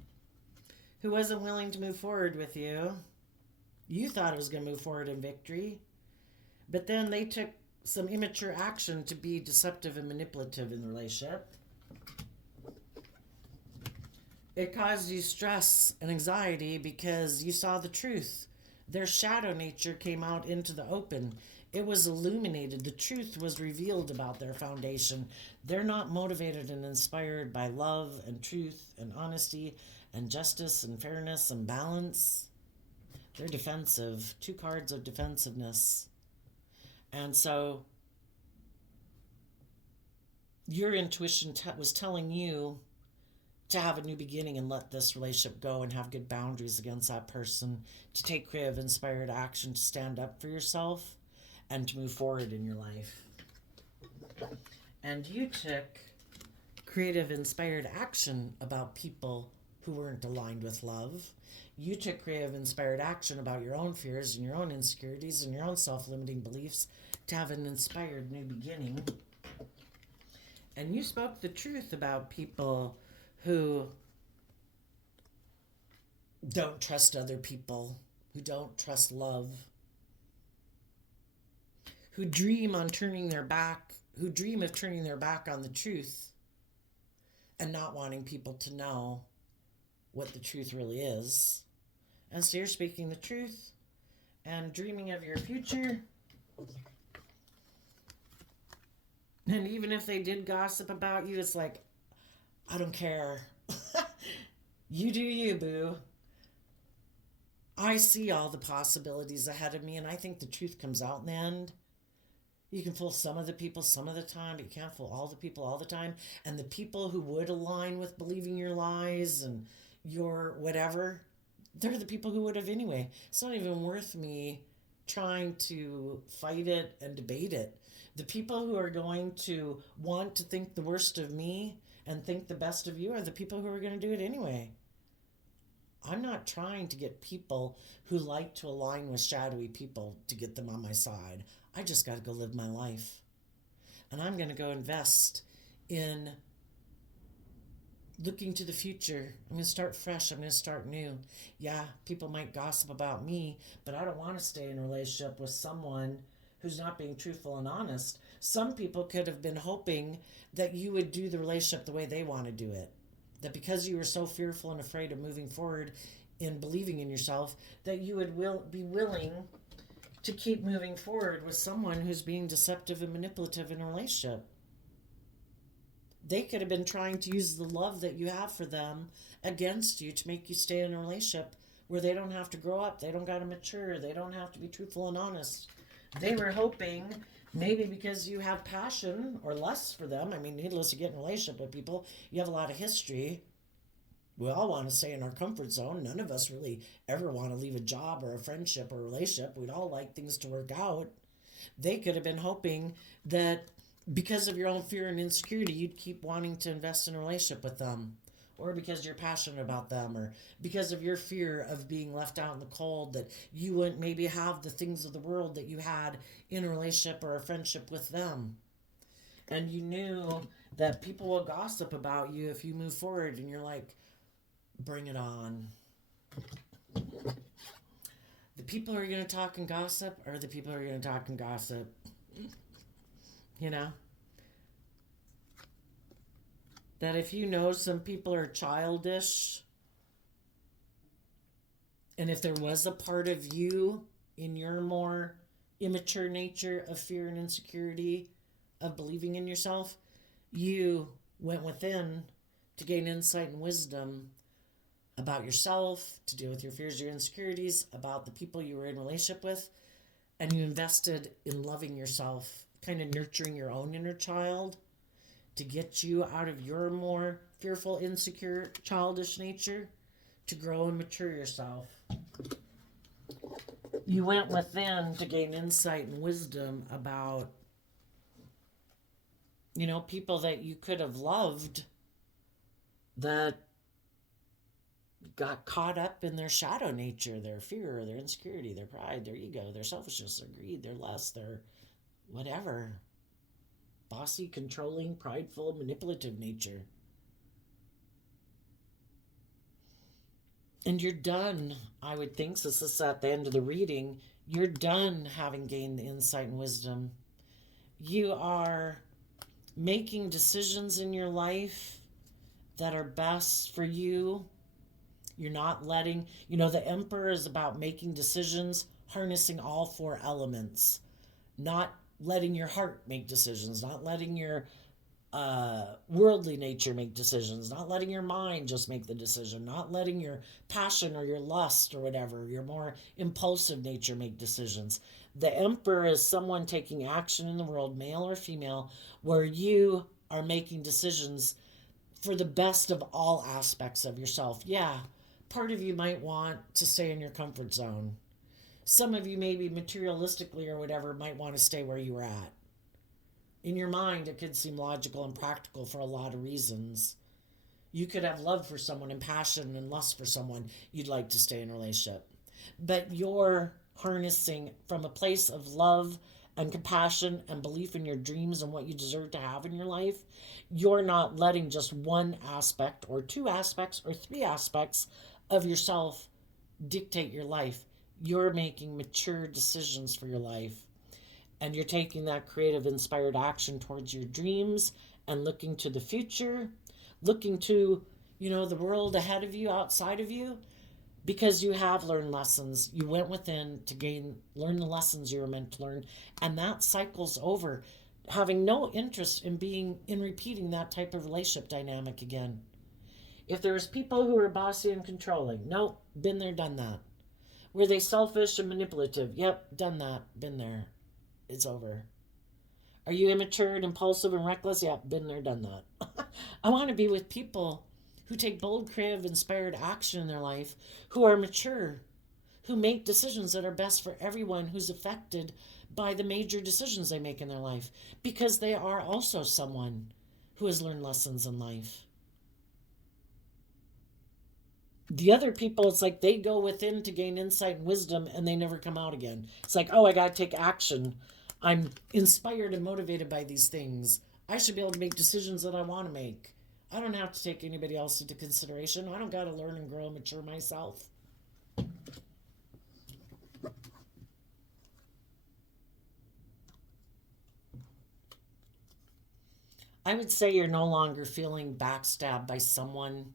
who wasn't willing to move forward with you, you thought it was going to move forward in victory, but then they took some immature action to be deceptive and manipulative in the relationship. It caused you stress and anxiety because you saw the truth. Their shadow nature came out into the open. It was illuminated. The truth was revealed about their foundation. They're not motivated and inspired by love and truth and honesty and justice and fairness and balance. They're defensive. 2 cards of defensiveness. And so your intuition was telling you to have a new beginning and let this relationship go and have good boundaries against that person, to take creative, inspired action, to stand up for yourself and to move forward in your life. And you took creative, inspired action about people who weren't aligned with love. You took creative, inspired action about your own fears and your own insecurities and your own self-limiting beliefs to have an inspired new beginning. And you spoke the truth about people who don't trust other people, who don't trust love, who dream of turning their back on the truth and not wanting people to know what the truth really is. And so you're speaking the truth and dreaming of your future. And even if they did gossip about you, it's like, I don't care. You do you, boo. I see all the possibilities ahead of me, and I think the truth comes out in the end. You can fool some of the people some of the time, but you can't fool all the people all the time. And the people who would align with believing your lies and your whatever, they're the people who would have anyway. It's not even worth me trying to fight it and debate it. The people who are going to want to think the worst of me and think the best of you are the people who are going to do it anyway. I'm not trying to get people who like to align with shadowy people to get them on my side. I just got to go live my life. And I'm going to go invest in looking to the future. I'm going to start fresh. I'm going to start new. Yeah, people might gossip about me, but I don't want to stay in a relationship with someone who's not being truthful and honest. Some people could have been hoping that you would do the relationship the way they want to do it. That because you were so fearful and afraid of moving forward in believing in yourself, that you would be willing to keep moving forward with someone who's being deceptive and manipulative in a relationship. They could have been trying to use the love that you have for them against you to make you stay in a relationship where they don't have to grow up, they don't got to mature, they don't have to be truthful and honest. They were hoping, maybe because you have passion or lust for them. I mean, needless to get in a relationship with people, you have a lot of history. We all want to stay in our comfort zone. None of us really ever want to leave a job or a friendship or a relationship. We'd all like things to work out. They could have been hoping that because of your own fear and insecurity, you'd keep wanting to invest in a relationship with them. Or because you're passionate about them, or because of your fear of being left out in the cold, that you wouldn't maybe have the things of the world that you had in a relationship or a friendship with them. And you knew that people will gossip about you if you move forward, and you're like, bring it on. The people who are going to talk and gossip are the people who are going to talk and gossip. You know? That if you know some people are childish, and if there was a part of you in your more immature nature of fear and insecurity, of believing in yourself, you went within to gain insight and wisdom about yourself, to deal with your fears, your insecurities, about the people you were in relationship with, and you invested in loving yourself, kind of nurturing your own inner child, to get you out of your more fearful, insecure, childish nature, to grow and mature yourself. You went within to gain insight and wisdom about, people that you could have loved that got caught up in their shadow nature, their fear, their insecurity, their pride, their ego, their selfishness, their greed, their lust, their whatever. Bossy, controlling, prideful, manipulative nature. And you're done, I would think, since this is at the end of the reading, you're done having gained the insight and wisdom. You are making decisions in your life that are best for you. You're not letting, the Emperor is about making decisions, harnessing all four elements, not letting your heart make decisions, not letting your worldly nature make decisions, not letting your mind just make the decision, not letting your passion or your lust or whatever, your more impulsive nature make decisions. The Emperor is someone taking action in the world, male or female, where you are making decisions for the best of all aspects of yourself. Yeah, part of you might want to stay in your comfort zone. Some of you, maybe materialistically or whatever, might want to stay where you were at. In your mind, it could seem logical and practical for a lot of reasons. You could have love for someone and passion and lust for someone. You'd like to stay in a relationship. But you're harnessing from a place of love and compassion and belief in your dreams and what you deserve to have in your life. You're not letting just one aspect or two aspects or three aspects of yourself dictate your life. You're making mature decisions for your life. And you're taking that creative, inspired action towards your dreams and looking to the future, looking to, the world ahead of you, outside of you, because you have learned lessons. You went within to learn the lessons you were meant to learn. And that cycle's over, having no interest in repeating that type of relationship dynamic again. If there's people who are bossy and controlling, nope, been there, done that. Were they selfish and manipulative? Yep, done that. Been there. It's over. Are you immature and impulsive and reckless? Yep, been there, done that. I want to be with people who take bold, creative, inspired action in their life, who are mature, who make decisions that are best for everyone who's affected by the major decisions they make in their life, because they are also someone who has learned lessons in life. The other people, it's like they go within to gain insight and wisdom and they never come out again. It's like, oh, I got to take action. I'm inspired and motivated by these things. I should be able to make decisions that I want to make. I don't have to take anybody else into consideration. I don't got to learn and grow and mature myself. I would say you're no longer feeling backstabbed by someone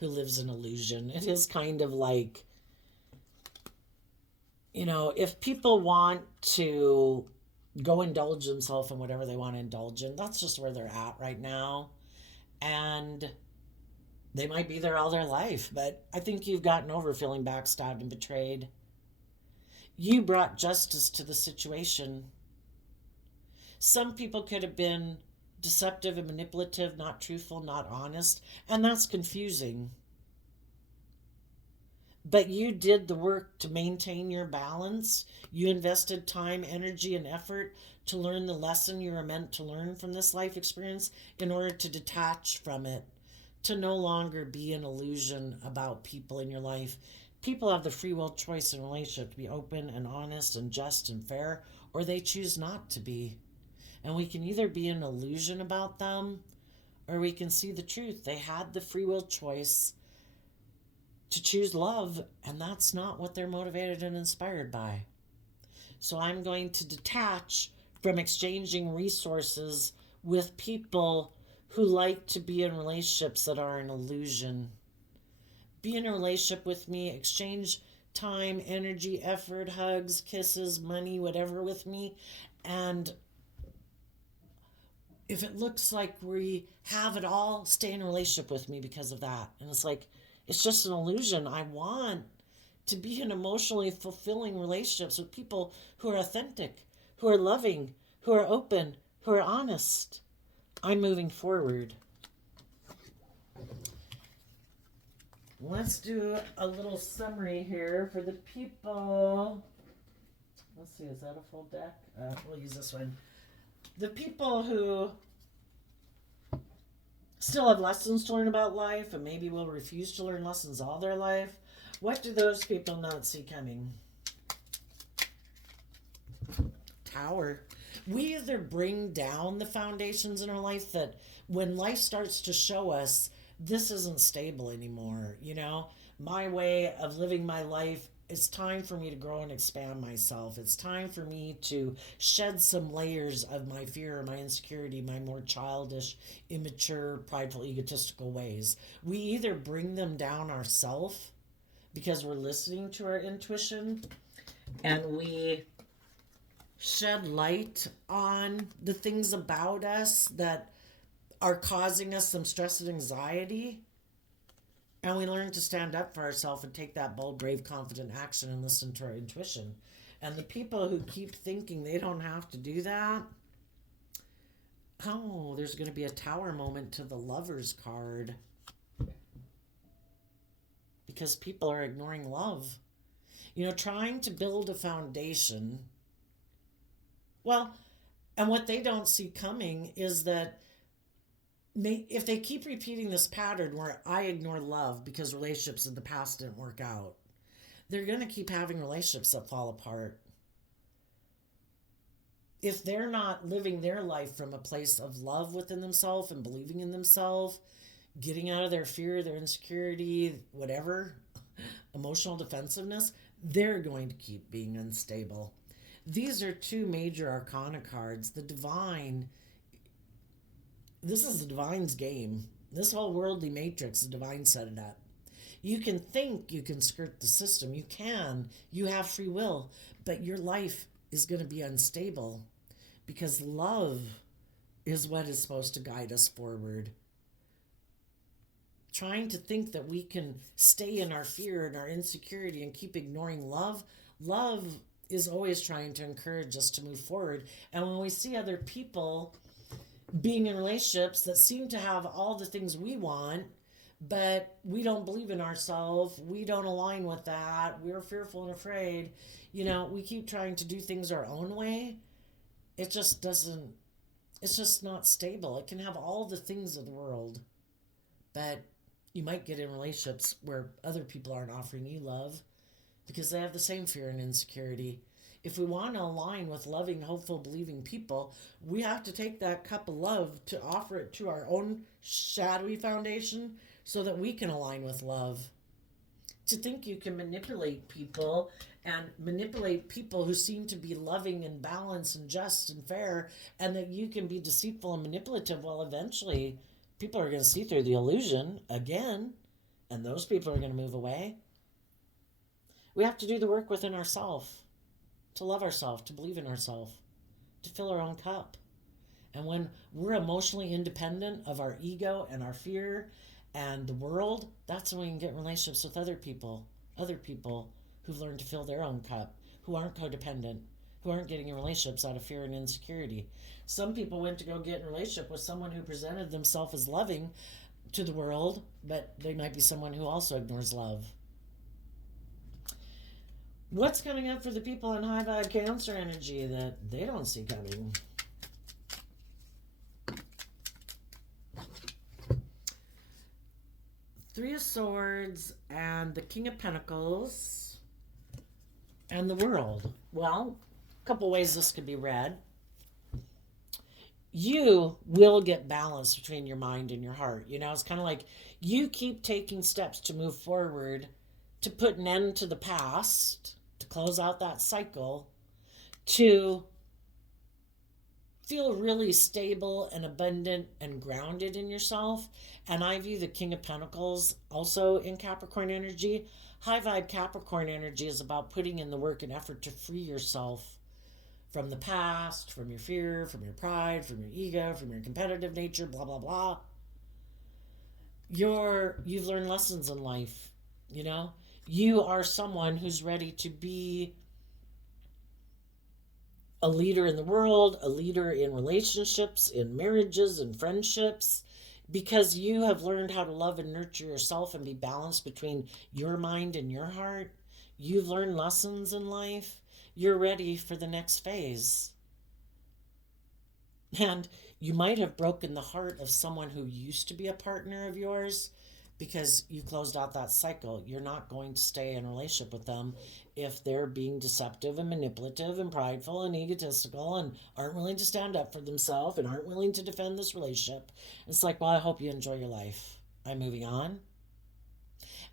who lives in illusion. It is kind of like, if people want to go indulge themselves in whatever they want to indulge in, that's just where they're at right now. And they might be there all their life, but I think you've gotten over feeling backstabbed and betrayed. You brought justice to the situation. Some people could have been deceptive and manipulative, not truthful, not honest, and that's confusing. But you did the work to maintain your balance. You invested time, energy, and effort to learn the lesson you were meant to learn from this life experience in order to detach from it, to no longer be an illusion about people in your life. People have the free will choice in a relationship to be open and honest and just and fair, or they choose not to be. And we can either be an illusion about them, or we can see the truth. They had the free will choice to choose love, and that's not what they're motivated and inspired by. So I'm going to detach from exchanging resources with people who like to be in relationships that are an illusion. Be in a relationship with me, exchange time, energy, effort, hugs, kisses, money, whatever with me, and if it looks like we have it all, stay in a relationship with me because of that. And it's like, it's just an illusion. I want to be in emotionally fulfilling relationships with people who are authentic, who are loving, who are open, who are honest. I'm moving forward. Let's do a little summary here for the people. Let's see, is that a full deck? We'll use this one. The people who still have lessons to learn about life and maybe will refuse to learn lessons all their life, what do those people not see coming? Tower. We either bring down the foundations in our life that when life starts to show us this isn't stable anymore, my way of living my life, it's time for me to grow and expand myself. It's time for me to shed some layers of my fear, my insecurity, my more childish, immature, prideful, egotistical ways. We either bring them down ourselves because we're listening to our intuition and we shed light on the things about us that are causing us some stress and anxiety. And we learn to stand up for ourselves and take that bold, brave, confident action and listen to our intuition. And the people who keep thinking they don't have to do that, there's going to be a tower moment to the Lover's card. Because people are ignoring love. Trying to build a foundation. Well, and what they don't see coming is that if they keep repeating this pattern where I ignore love because relationships in the past didn't work out, they're going to keep having relationships that fall apart. If they're not living their life from a place of love within themselves and believing in themselves, getting out of their fear, their insecurity, whatever, emotional defensiveness, they're going to keep being unstable. These are two major arcana cards. The divine, this is the divine's game. This whole worldly matrix, the divine set it up. You can think you can skirt the system. You have free will, but your life is going to be unstable because love is what is supposed to guide us forward. trying to think that we can stay in our fear and our insecurity and keep ignoring love. Love is always trying to encourage us to move forward. And when we see other people being in relationships that seem to have all the things we want, but we don't believe in ourselves, we don't align with that, we're fearful and afraid, we keep trying to do things our own way. It just doesn't, it's just not stable. It can have all the things of the world, but you might get in relationships where other people aren't offering you love because they have the same fear and insecurity. If we want to align with loving, hopeful, believing people, we have to take that cup of love to offer it to our own shadowy foundation so that we can align with love. To think you can manipulate people and manipulate people who seem to be loving and balanced and just and fair, and that you can be deceitful and manipulative, well, eventually people are going to see through the illusion again, and those people are going to move away. We have to do the work within ourselves, to love ourselves, to believe in ourselves, to fill our own cup. And when we're emotionally independent of our ego and our fear and the world, that's when we can get in relationships with other people who've learned to fill their own cup, who aren't codependent, who aren't getting in relationships out of fear and insecurity. Some people went to go get in a relationship with someone who presented themselves as loving to the world, but they might be someone who also ignores love. What's coming up for the people in high vibe Cancer energy that they don't see coming? Three of Swords and the King of Pentacles and the World. Well, a couple ways this could be read. You will get balance between your mind and your heart. It's kind of like you keep taking steps to move forward, to put an end to the past, to close out that cycle, to feel really stable and abundant and grounded in yourself. And I view the King of Pentacles also in Capricorn energy. High vibe Capricorn energy is about putting in the work and effort to free yourself from the past, from your fear, from your pride, from your ego, from your competitive nature, blah, blah, blah. You've learned lessons in life, You are someone who's ready to be a leader in the world, a leader in relationships, in marriages and friendships, because you have learned how to love and nurture yourself and be balanced between your mind and your heart. You've learned lessons in life. You're ready for the next phase. And you might have broken the heart of someone who used to be a partner of yours because you closed out that cycle. You're not going to stay in a relationship with them if they're being deceptive and manipulative and prideful and egotistical and aren't willing to stand up for themselves and aren't willing to defend this relationship. It's like, well, I hope you enjoy your life. I'm moving on.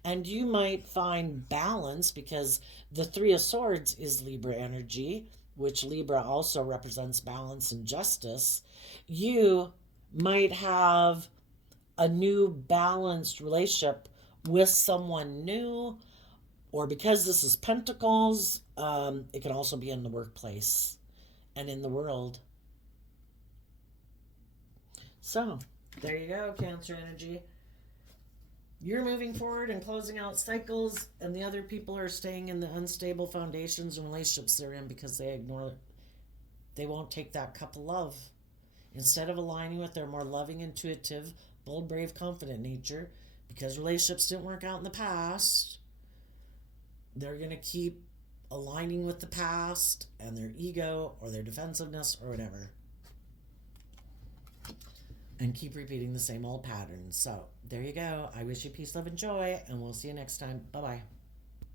And you might find balance because the Three of Swords is Libra energy, which Libra also represents balance and justice. You might have a new balanced relationship with someone new, or because this is Pentacles, it can also be in the workplace and in the world. So there you go, Cancer energy. You're moving forward and closing out cycles, and the other people are staying in the unstable foundations and relationships they're in because they ignore it. They won't take that cup of love. Instead of aligning with their more loving, intuitive, bold, brave, confident nature, because relationships didn't work out in the past, they're going to keep aligning with the past and their ego or their defensiveness or whatever, and keep repeating the same old patterns. So there you go. I wish you peace, love, and joy, and we'll see you next time. Bye-bye.